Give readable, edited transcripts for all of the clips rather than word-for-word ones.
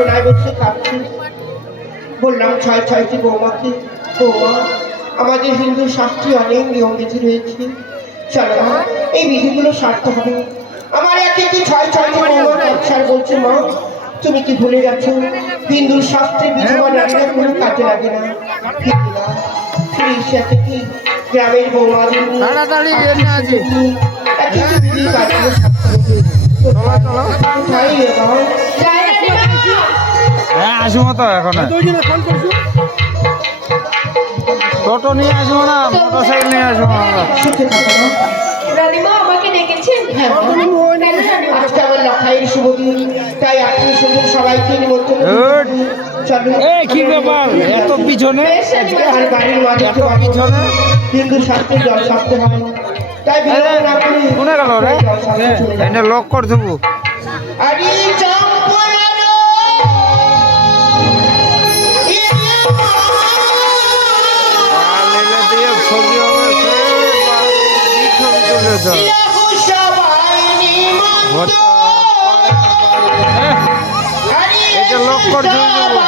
কোনায় বসে কাঁদছি। বললাম ছয় ছয়টি বৌমাকে, বৌমা আমাদের হিন্দু শাস্ত্রে অনেক নিয়ম বিধি রয়েছে, চলো মা এই বিধিগুলো সারতে হবে। আমার একে কি ছয় ছয়টি বৌমা কাছার বলছে, মা তুমি কি ভুলে গেছো হিন্দু শাস্ত্রে বিধবা নারীরা কোনো কাজে লাগে না। ফিরে এসে আছে কি গ্রামের বৌমাদের হ্যাঁ আসবো তো এখন টোটো নিয়ে আসবো না, মোটর সাইকেল নিয়ে আসবো আমরা। রানীমা আমাকে ডেকেছেন? হ্যাঁ আজকে আমার লখাইয়ের শুভ দিন, তাই আত্মীয় স্বজন সবাইকে নিমন্ত্রণ চলো। কি ব্যাপার এত পিছনে? আর বাড়ির মাঝে পিছনে হিন্দু শাস্ত্রে জল সারতে হয়, তাই বিলম্ব না করে কোনে গেল রে? এটা লক করে দেবো। আরে ছবি হবে এটা লক করে দেবো।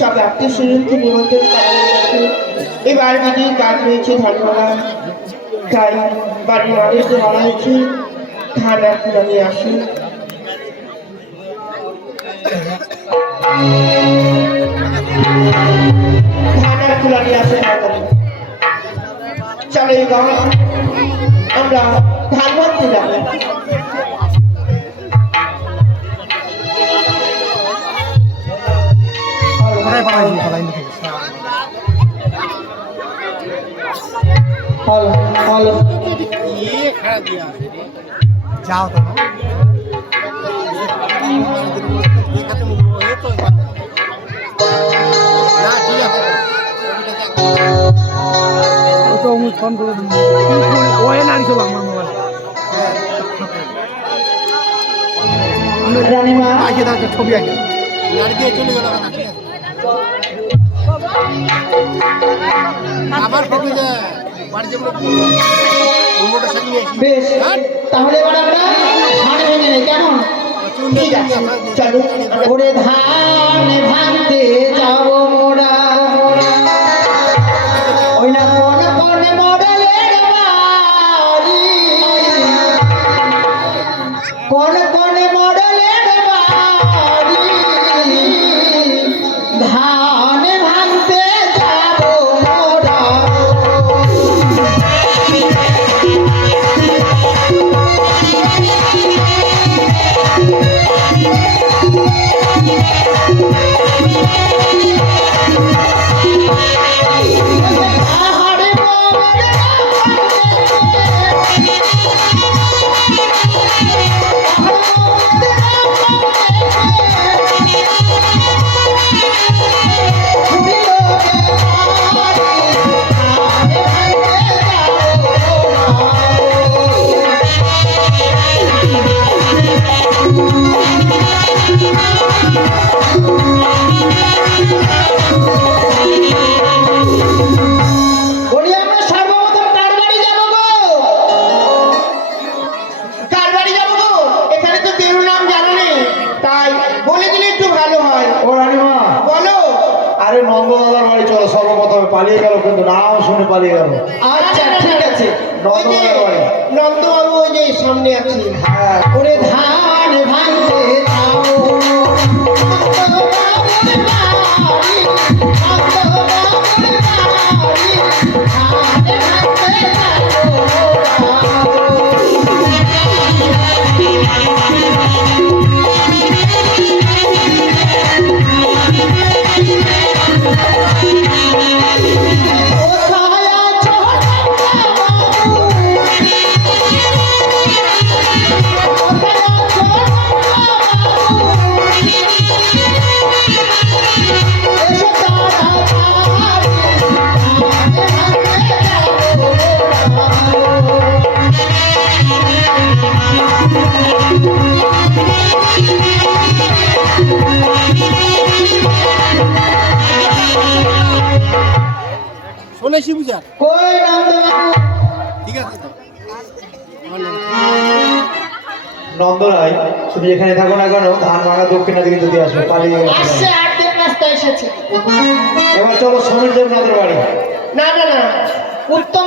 সব আত্মীয় স্বজনকে নিমন্ত্রণ করানো হয়েছে। এবার বিধির কাজ রয়েছে ধানমালা, তাই বাড়ির মানুষদের বলা হয়েছে ধান আর কুড়া নিয়ে আসুন। ধান আর কুড়া নিয়ে আসে চলো এবার আমরা ধান ভাঙতে যাবো। যাও তো ফোন করে ওই নারী চলো আমার মোবাইল রানীমা আগে দাও ছবি আগে নারী দিয়ে চলে গেল আবার ফটো যায় বেশ তাহলে এবার আমরা ধান ভেঙে নেই কেমন? ঠিক আছে চলো। ওরে ধান ভাঙতে যাবো মোরা, ওই না কোন কোন মডেলের বাড়ি, কোন কোন মডেলের বাড়ি ধান পালিয়ে গেল, কিন্তু নাম শুনে পালিয়ে গেল। আচ্ছা ঠিক আছে। ওই যে নন্দবাবুর বাড়ি। নন্দবাবু ওই যে সামনে আছে। হ্যাঁ, ওরে ধান ভাঙতে যাও নন্দবাবুর বাড়ি, নন্দবাবুর বাড়ি, ধান ভাঙতে যাও। কোথায় আছো নন্দবাবু? কোথায় আছো নন্দবাবু? এসো তাড়াতাড়ি, ধান ভাঙতে যাও। শুনেছি বুঝার কই নন্দবাবু? ঠিক আছে তো নন্দরাই, তুমি যেখানে থাকো না কেন, ধান ভাঙা দক্ষিণা দিকে যদি আসো, পালিয়ে গেল। আসছে, অর্ধেক রাস্তা এসেছে। এবার চলো সমীর দেবনাথের বাড়ি। না না না, উত্তম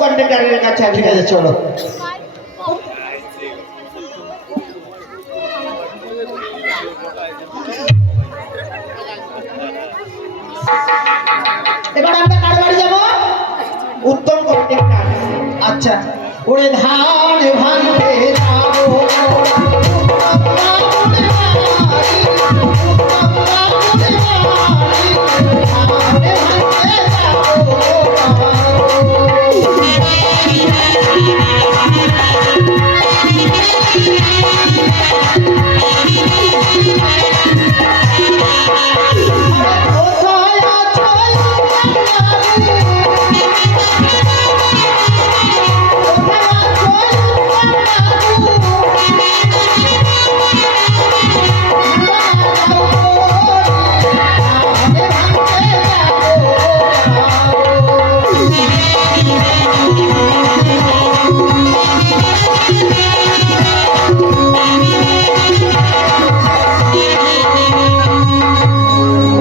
কন্ট্রাক্টরের কাছে আমি ঠিক আছে, চলো। এবার আমরা কার বাড়ি যাবো? উত্তম কন্ট্রাক্টর। আচ্ছা, ওরে ধান ভাঙতে যাবো উত্তম বাবুর বাড়ি, উত্তম বাবুর বাড়ি, ধান ভাঙতে যাবো। কোথায় আছো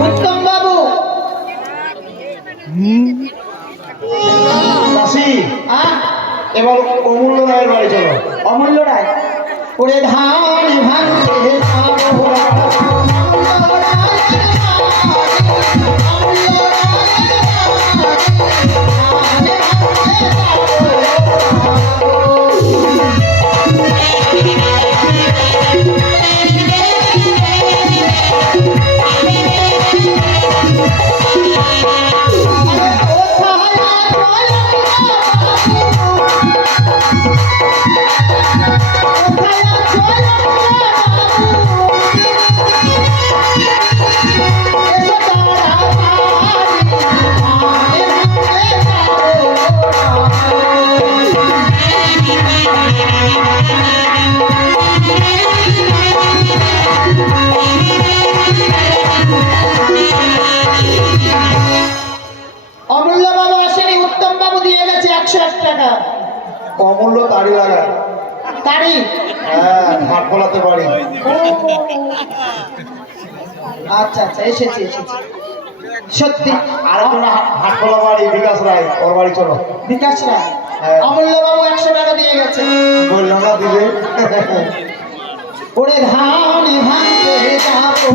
উত্তম বাবু? কাশি, আহ, এবার অমূল্য রায়ের বাড়ি চলো। অমূল্য রায়। ওরে ধান ভাঙতে যাবো অমূল্য রায়ের বাড়ি, অমূল্য রায়ের বাড়ি, ধান ভাঙতে অমূল্য বাবু আসেনি, উত্তম বাবু দিয়ে গেছে 101 টাকা। অমূল্য তাড়ি লাগায়। তারি? হ্যাঁ, ঘাট ফলাতে পারি। আচ্ছা আচ্ছা, এসেছি। সত্যি আর একটা হাট ফলা বাড়ি, বিকাশ রায়, ওর বাড়ি চলো। বিকাশ রায়। হ্যাঁ। অমূল্য বাবু 100 টাকা দিয়ে গেছে। বললো না দিবে। ওরে ধান ভাঙতে যাবো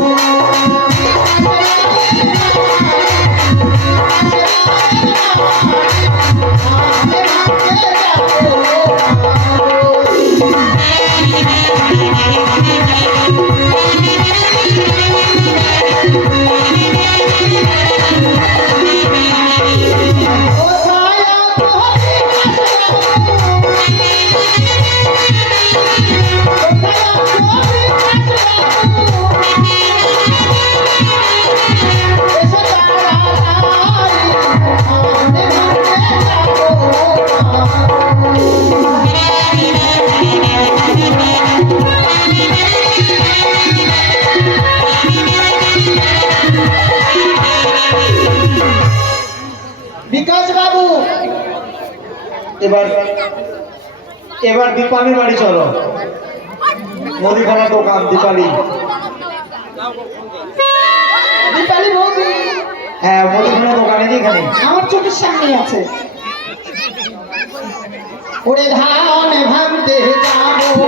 বিকাশ বাবু। এবার দীপালির বাড়ি চলো। মুদিখানা দোকান দীপালি। দীপালি বৌদি। হ্যাঁ, মুদিখানা দোকান নাকি এখানে? আমার চোখের সামনেই আছে। ওরে ধান ভাঙতে যাবো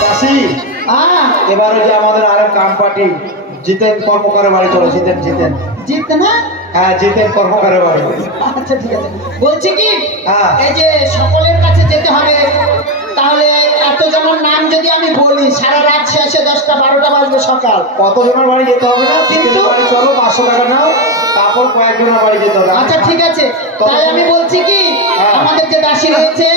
চাষি, এবার ওই যে আমাদের আরেক কাম পার্টি জিতেন কর্মকারের বাড়ি চলো। জিতেন জিতেন জিততে না? হ্যাঁ জিতেন কর্মকারের বাড়ি। আচ্ছা ঠিক আছে। বলছি কি, হ্যাঁ। এই যে সকলের কাছে যেতে হবে, তাহলে এত জনের নাম যদি আমি বলি সারা রাত শেষে 10টা 12টা বাজবে সকাল। কতজনের বাড়ি যেতে হবে না, কিন্তু- জিতেনের বাড়ি চলো, 500 টাকা নাও, তারপর কয়েকজনের বাড়ি যেতে হবে। আচ্ছা ঠিক আছে, তাই আমি বলছি কি, হ্যাঁ। আমাদের যে দাসী রয়েছে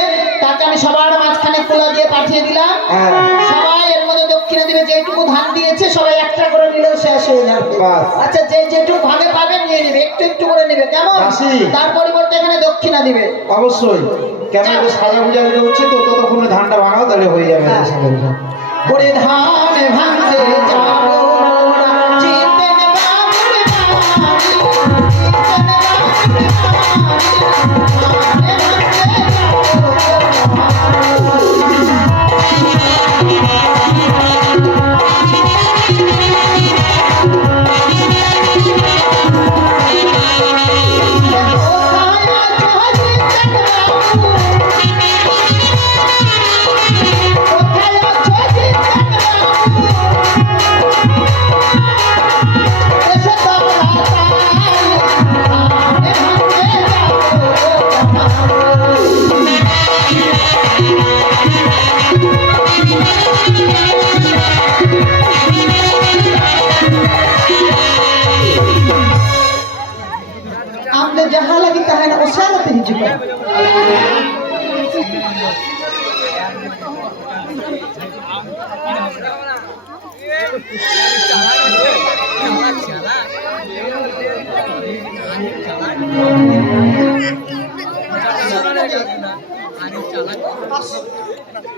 তাকে আমি সবার মাঝখানে কোলা দিয়ে পাঠিয়ে দিলাম। হ্যাঁ। সবাই এর মধ্যে দক্ষিণে দিবে, যেটুকু ধান দিয়েছে সবাই একটা করে নিলেও শেষ হয়ে যাবে। বাস। আচ্ছা, যে যেটুকু ভাগে পাবে নিয়ে নেবে, একটু একটু করে নেবে, কেমন? দাসী। তার পরিবর্তে এখানে দক্ষিণা দিবে। অবশ্যই, কেন একটু সাজা গুজা দিতে হচ্ছে তো, ততক্ষণে ধানটা ভাঙাও, তাহলে হয়ে যাবে। হ্যাঁ। ওরে ধান ভাঙতে যাবো মোরা, জিতেন বাবুর বাড়ি, জিতেন বাবুর বাড়ি, ধান आपने जहाँ लगी तहाँ ना उस साल ही चुका।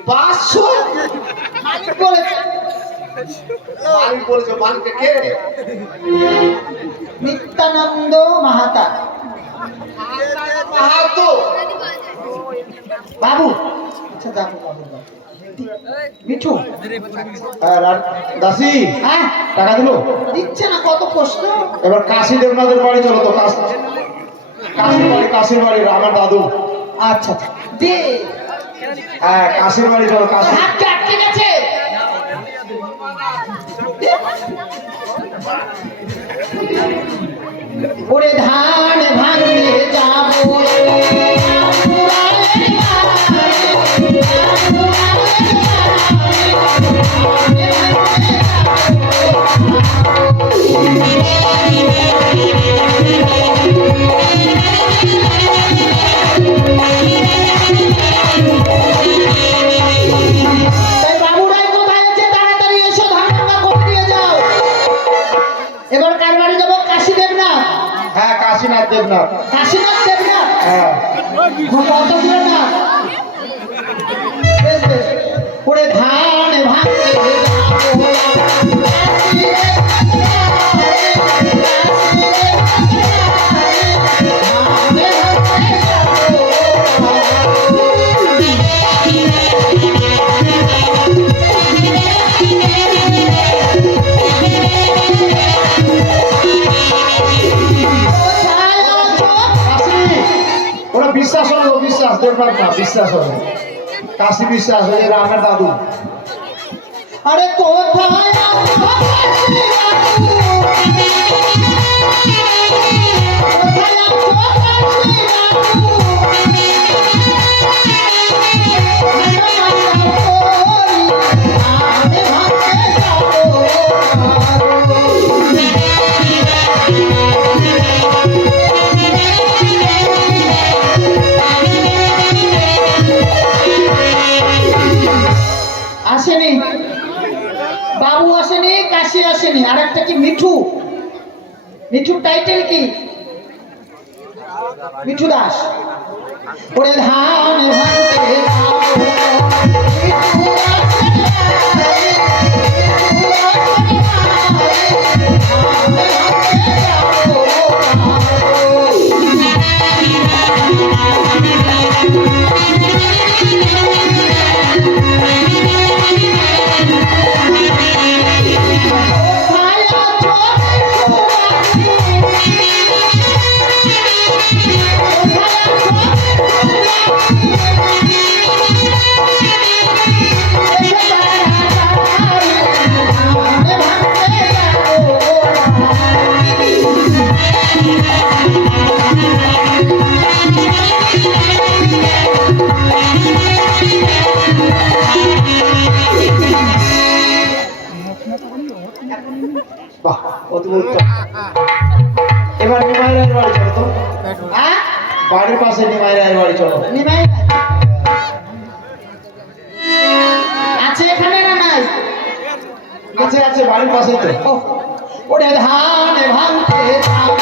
पाँचशो मालिक बोले মালিককে কে? नित्यानंद महाता মাহাতো। बाबू। अच्छा बाबू बाबू মিঠু। আর দাসী, হ্যাঁ, টাকা দিলো? দিচ্ছে না, কত প্রশ্ন। এবার কাশী দেবনাথের বাড়ি চলো তো। কাশীর বাড়ি আমার দাদু। আচ্ছা দে। হ্যাঁ কাশীর বাড়ি চলো। কাশী হাত আটকে গেছে। ওরে ধান ভাঙতে যাবো তাই বাবুরাই কোথায় আছে, তাড়াতাড়ি এসো, ধান ভাঙা করে দিয়ে যাও। এবার কার বাড়ি যাবো? কাশী দেবনাথ। হ্যাঁ কাশীনাথ দেবনাথ। কাশীনাথ দেবনাথ। হ্যাঁ কতগুলো না? বেশ বেশ। ওরে ধান ভাঙতে ওরা বিশ্বাস হলো, বিশ্বাস দেবনাথ না, বিশ্বাস হলো কাশী, বিশ্বাস হয়ে আমার দাদু। আরে কোথায় আসেনি, বাবু আসেনি, কাশি আসেনি, আর একটা কি মিঠু, মিঠুর টাইটেল কি? মিঠু দাস। ওরে ধান ভাঙতে যাবো, মিঠু আসে নাই, মিঠু আসে নাই, ধান ভাঙতে যাবো। বাহ, অদ্ভুত। এবার নিমাই রায়ের বাড়ি চলো তো। হ্যাঁ, বাড়ির পাশে নিমাই রায়ের বাড়ি চলো। নিমাই আছে এখানে না নাই? আছে আছে, বাড়ির পাশে তো। ও, ওরে ধান ভাঙতে যাবো,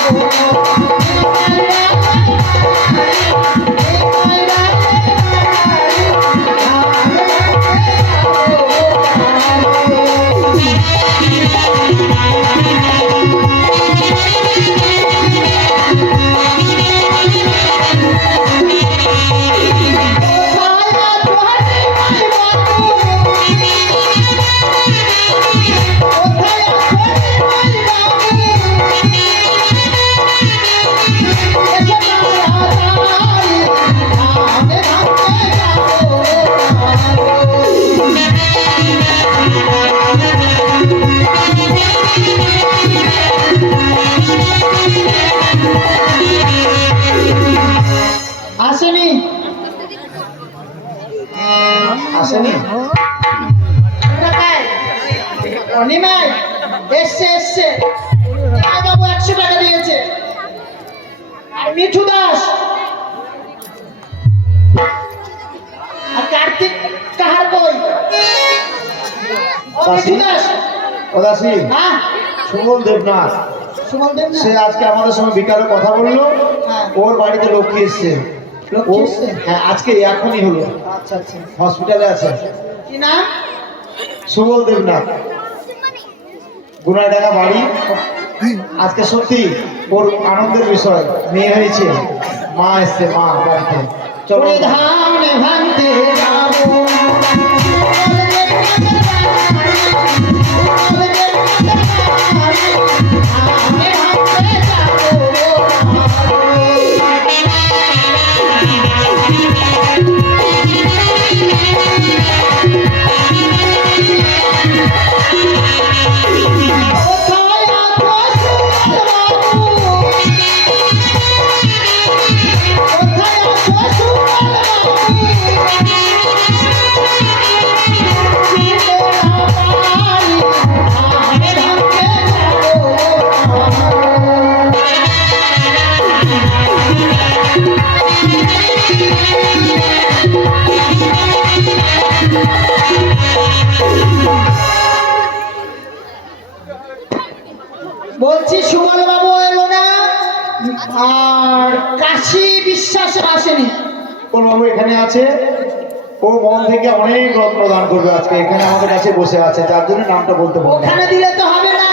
আসেনি, আসেনি? নিমাই এসছে এসছে, নিমাই বাবু 100 টাকা দিয়েছে। আর মিঠু দাস আর কার্তিক কাহার কই? ও মিঠু দাস। ও দাসি, হ্যাঁ, সুমন দেবনাথ, সুমন দেব না? সে আজকে আমাদের সঙ্গে বিকালে কথা বললো। হ্যাঁ। ওর বাড়িতে লক্ষ্মী এসছে। লক্ষ্মী ও- এসছে? হ্যাঁ, আজকে এখনই হলো, আচ্ছা আচ্ছা, হসপিটালে আছে। কি নাম? সুবল দেবনাথ, গুনাডাঙ্গা বাড়ি। আজকে সত্যি ওর আনন্দের বিষয়, মেয়ে হয়েছে, মা এসছে, মা বাড়িতে। চলো। ওরে ধান ভাঙতে যাবো, বলছি সুমন বাবু এলো না, আর কাশি বিশ্বাস আসেনি। ওর বাবু এখানে আছে, ও মন থেকে অনেক রত্ন দান করবে আজকে, এখানে আমাদের কাছে বসে আছে, যার জন্য নামটা বলতে পারবো না। ওখানে দিলে তো হবে না,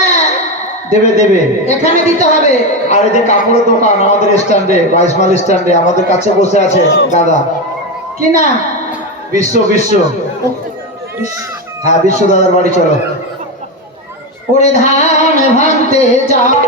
দেবে দেবে। এখানে দিতে হবে। আর এই যে কাপড়ের দোকান আমাদের স্ট্যান্ডে, 22 মাইল স্ট্যান্ডে আমাদের কাছে বসে আছে দাদা, কি নাম? বিশ্ব বিশ্ব। হ্যাঁ, বিশ্ব দাদার বাড়ি চলো। ওরে ধান ভাঙতে যাবো,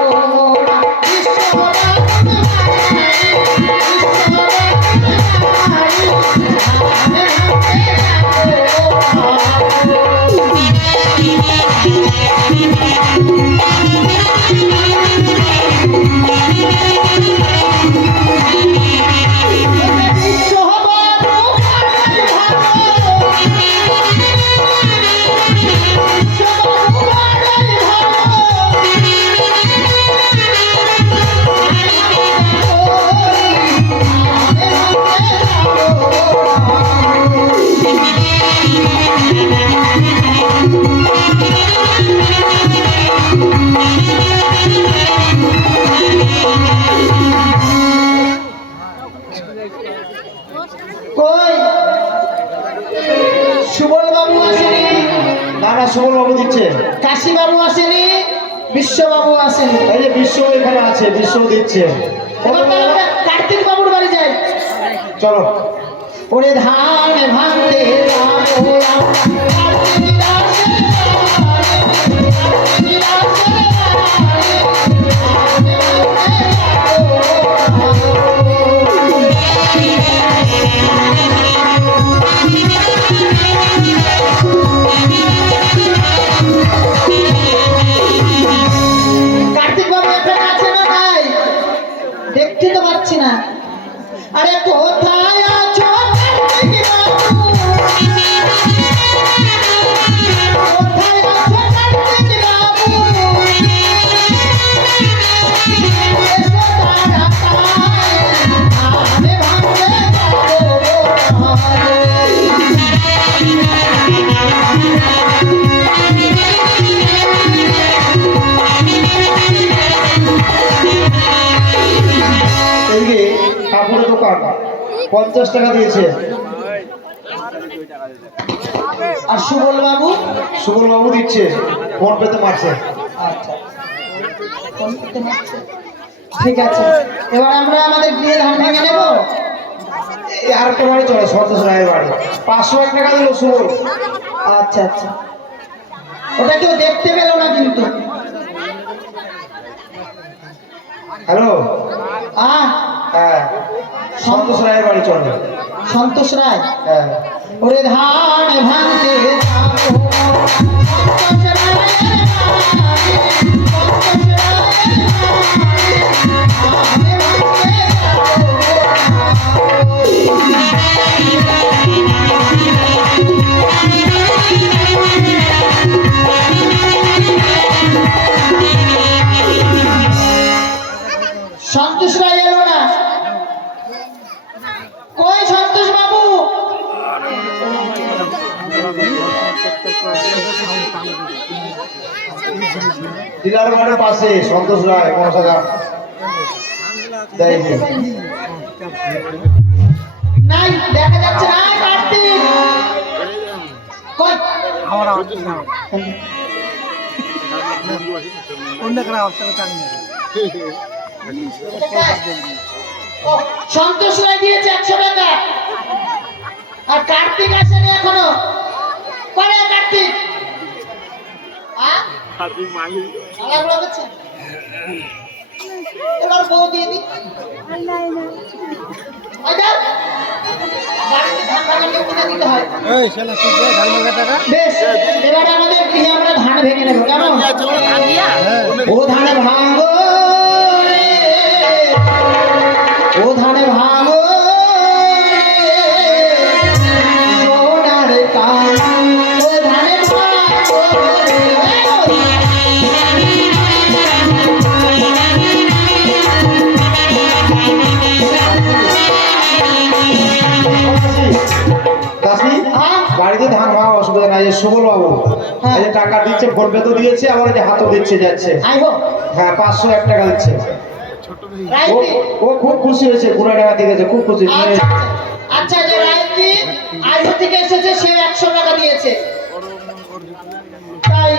সুবল বাবু দিচ্ছে। কাশীবাবু আসেনি, বিশ্ববাবু আসেনি। এই যে বিশ্ব এখানে আছে, বিশ্ব দিচ্ছে। এবার তাহলে আমরা কার্তিক বাবুর বাড়ি যাই। চলো। ওরে ধান ভাঙতে যাবো আমরা, কার্তিক রাসের বাড়ি, কার্তিক রাসের কার্তিক বাবু এখানে আছে না নাই? দেখতে তো পাচ্ছি না। আরে কোথায় আছো কার্তিক বাবু? কোথায় আছো কার্তিক বাবু? এসো তাড়াতাড়ি, ধান ভাঙতে যাবো এইদিকে কাপড়ের দোকান 50 টাকা দিয়েছে। আর সুবল বাবু? সুবল বাবু দিচ্ছে, ফোন পেতে মারছে। আচ্ছা, ফোন করতে মারছে। ঠিক আছে, এবার আমরা আমাদের গৃহে ধান ভেঙে নেব। এই আর একটা বাড়ি চলে, সন্তোষ রায়ের বাড়ি। 501 টাকা দিল সুবল। আচ্ছা আচ্ছা, ওটা কেউ দেখতে পেল না কিন্তু। হ্যালো, হ্যাঁ, সন্তোষ রায়ের বাড়ি চলে। সন্তোষ রায়? হ্যাঁ, ওরে ধান ভাঙতে যাবো, সন্তোষ রায়ের বাড়ি, সন্তোষ রায়ের বাড়ি, ধান ভাঙতে সন্তোষ রায় এলো না। কই সন্তোষ বাবু? ডিলার বাড়ির পাশে সন্তোষ রায় মনসাগার দেয়নি। নাই, দেখা যাচ্ছে না। কার্তিক কই? ও, সন্তোষ রায় দিয়েছে 100 টাকা। আর কার্তিক আসেনি এখনো। করে কার্তিক? খেলাধুলা করছে? এবার বউ দিয়ে দি। ওই দাও। বাড়িতে ধান ভাঙা লোক কিনে দিতে হয়। বেশ, এবার আমাদের গৃহে আমরা ধান ভেঙে নেবো, কেমন? ও ধান ভাঙো রে, ও ধান ভাঙো রে, সোনার কান, ও ধান ভাঙো রে। দাসি, বাড়িতে ধান ভাঙা অসুবিধা নাই। সুবল বাবু এই যে টাকা দিচ্ছে, ফোন পে তো দিয়েছে, আবার এই যে হাতও দিচ্ছে যাচ্ছে। আইবো হ্যাঁ, 501 টাকা দিচ্ছে। রাইতি। ও খুব খুশি হয়েছে, 20 টাকা দিয়ে গেছে, খুব খুশি। আচ্ছা আচ্ছা, যে রাইতি আইবো থেকে এসেছে, সে 100 টাকা দিয়েছে। তাই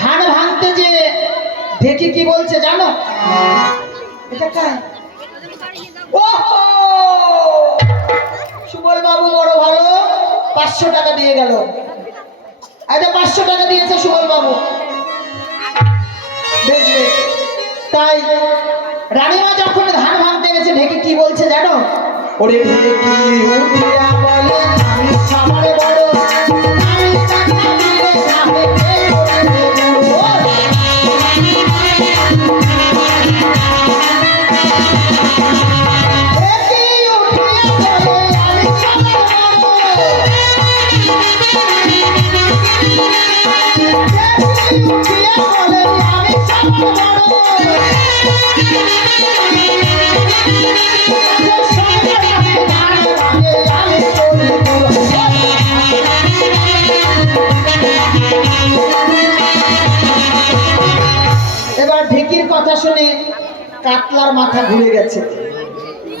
ধান ভাঙতে যে দেখি কি বলছে জানো? এটা কার? ওহো, সুবল বাবু বড় ভালো, 500 টাকা দিয়ে গেল। আচ্ছা, 500 টাকা দিয়েছে সুবল বাবু। বেশ বেশ। তাই রানীমা যখন ধান ভাঙতে গেছে, ঢেকে কি বলছে জানো? ওরে ঢেকি উঠিয়া বলে, আমি সবার বড়, আমি টাকা দিলে ধানে কে করবে বড়? ঢেকি উঠিয়া বলে, আমি সবার বড়, ঢেকি উঠিয়া বলে, আমি সবার বড়। এবার ঢেকির কথা শুনে কাতলার মাথা ঘুরে গেছে,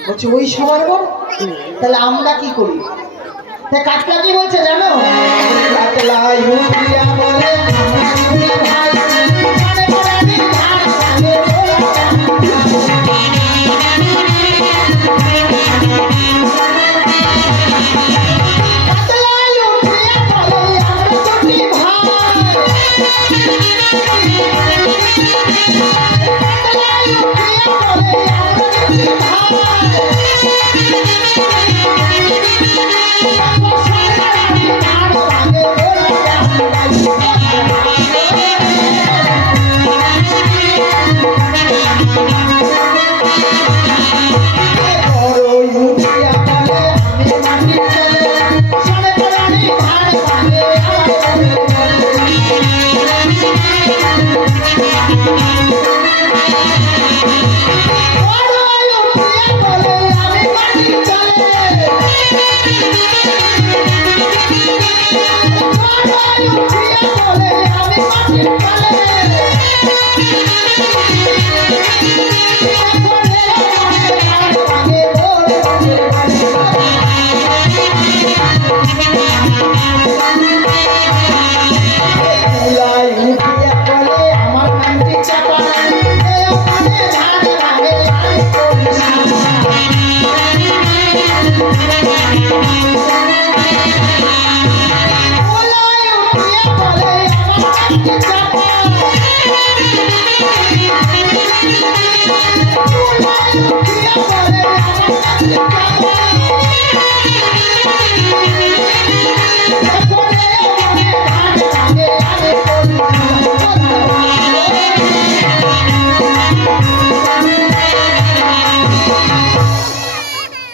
বলছে ওই সবার বড়, তাহলে আমরা কি করি? তা কাতলা কি বলছে জানো? কাতলা উঠিয়া বলে,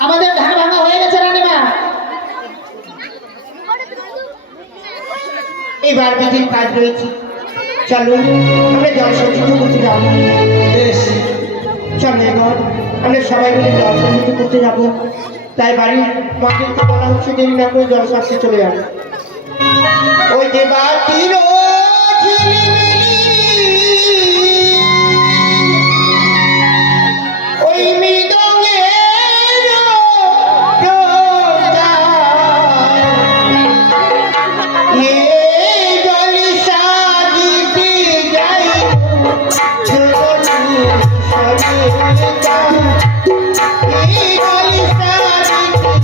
আমাদের ধান ভাঙা হয়ে গেছে রানীমা। এবার বিধির কাজ রয়েছে, চলো আমরা জল সঞ্চিত করতে যাবো। বেশ, চলো এবার আমরা সবাই মিলে জল সঞ্চিত করতে যাবো। তাই বাড়ির মাদেরকে বলা হচ্ছে দেরি না করে জল সারতে চলে যাবে। ওই যে বাতির ওই মৃদঙ্গের এ জল সাজিতে যাই ঝুলনি সরিতা এই জল সাজিতে যাই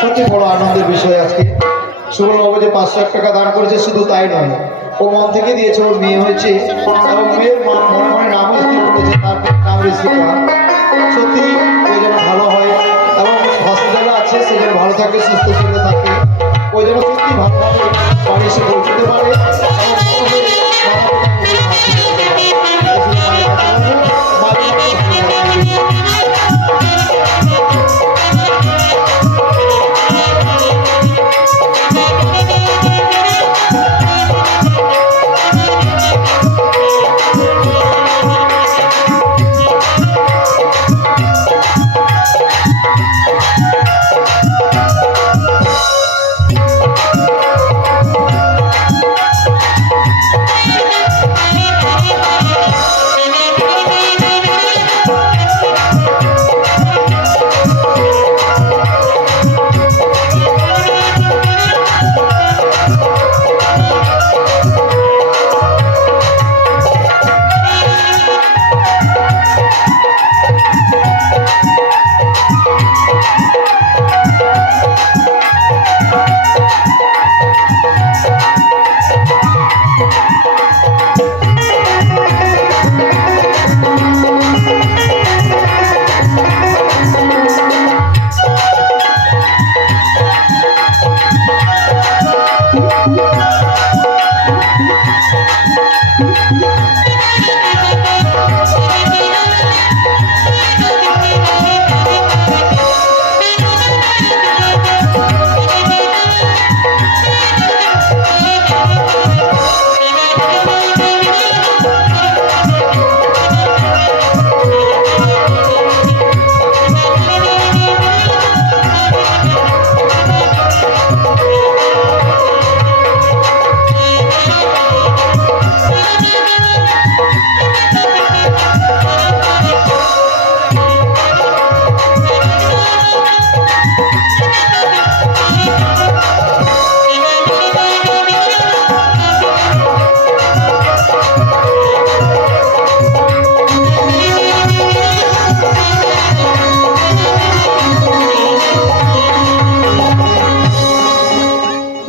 সত্যি বড় আনন্দের বিষয় আজকে। সুবলবাবু যে 500 টাকা দান করেছে, শুধু তাই নয়, ও মন থেকে দিয়েছে, ওর মেয়ে হয়েছে এবং মেয়ের মনে মনে নামও স্থির করেছে, তার নাম ঋষিকা। সত্যি ওই যেন ভালো হয় এবং হসপিটালে আছে, সে যেন ভালো থাকে, সুস্থ শরীরে থাকে, ওই যেন সত্যি ভালোভাবে বাড়ি এসে পৌঁছতে পারে এবং বড় হয়ে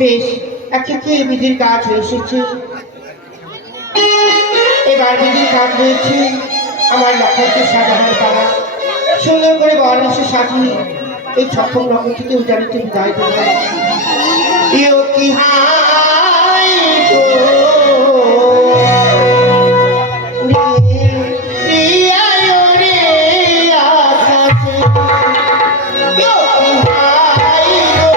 বেশ, একে বিধির কাজ হয়ে এসেছে। এবার বিধির কাজ রয়েছে আমার লক্ষ্যকে সাজানোর পালা। সুন্দর করে বারাণসী সাজিয়ে এই ছপ্পন লক্ষ থেকে উজানিতে বিদায় দেবে। ইয়ো কি হাই গো, রিয়ায়ো রে আকাশে, ইয়ো কি হাই গো,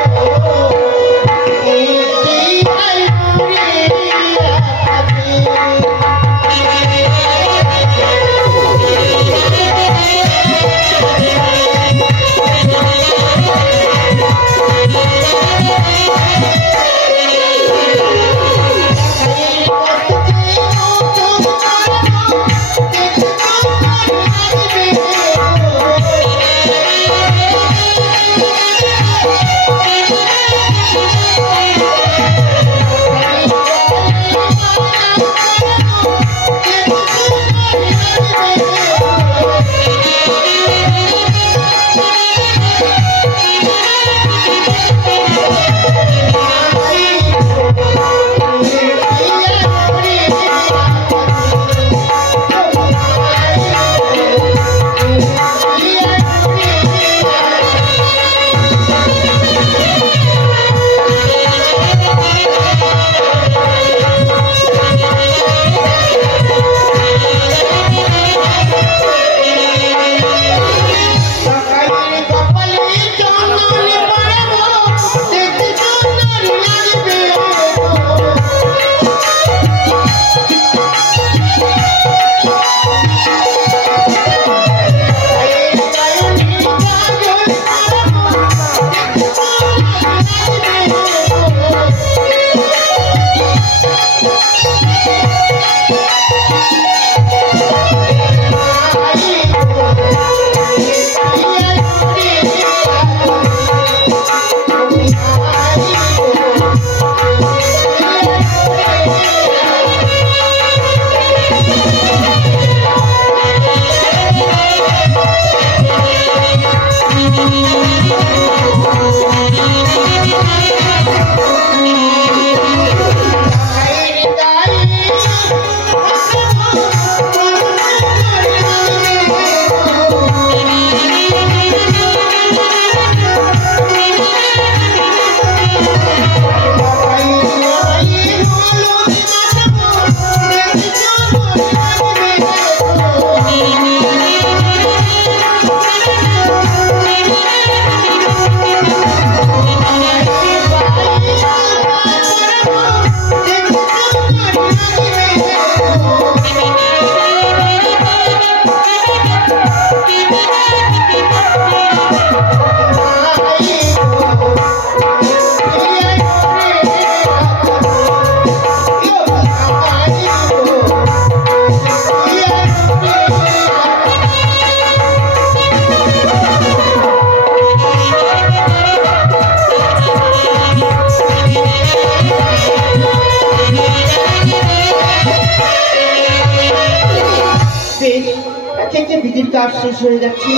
বিধির কাজ শেষ হয়ে যাচ্ছে।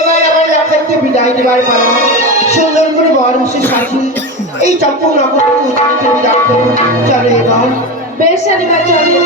এবার আমার লক্ষ্যকে বিদায় দেবার পালা। সুন্দর করে বরমসে সাজি এই চপ্পল নগরকে বিদায় দেবো। চলো এবার। বেশ রানীমা, চলো।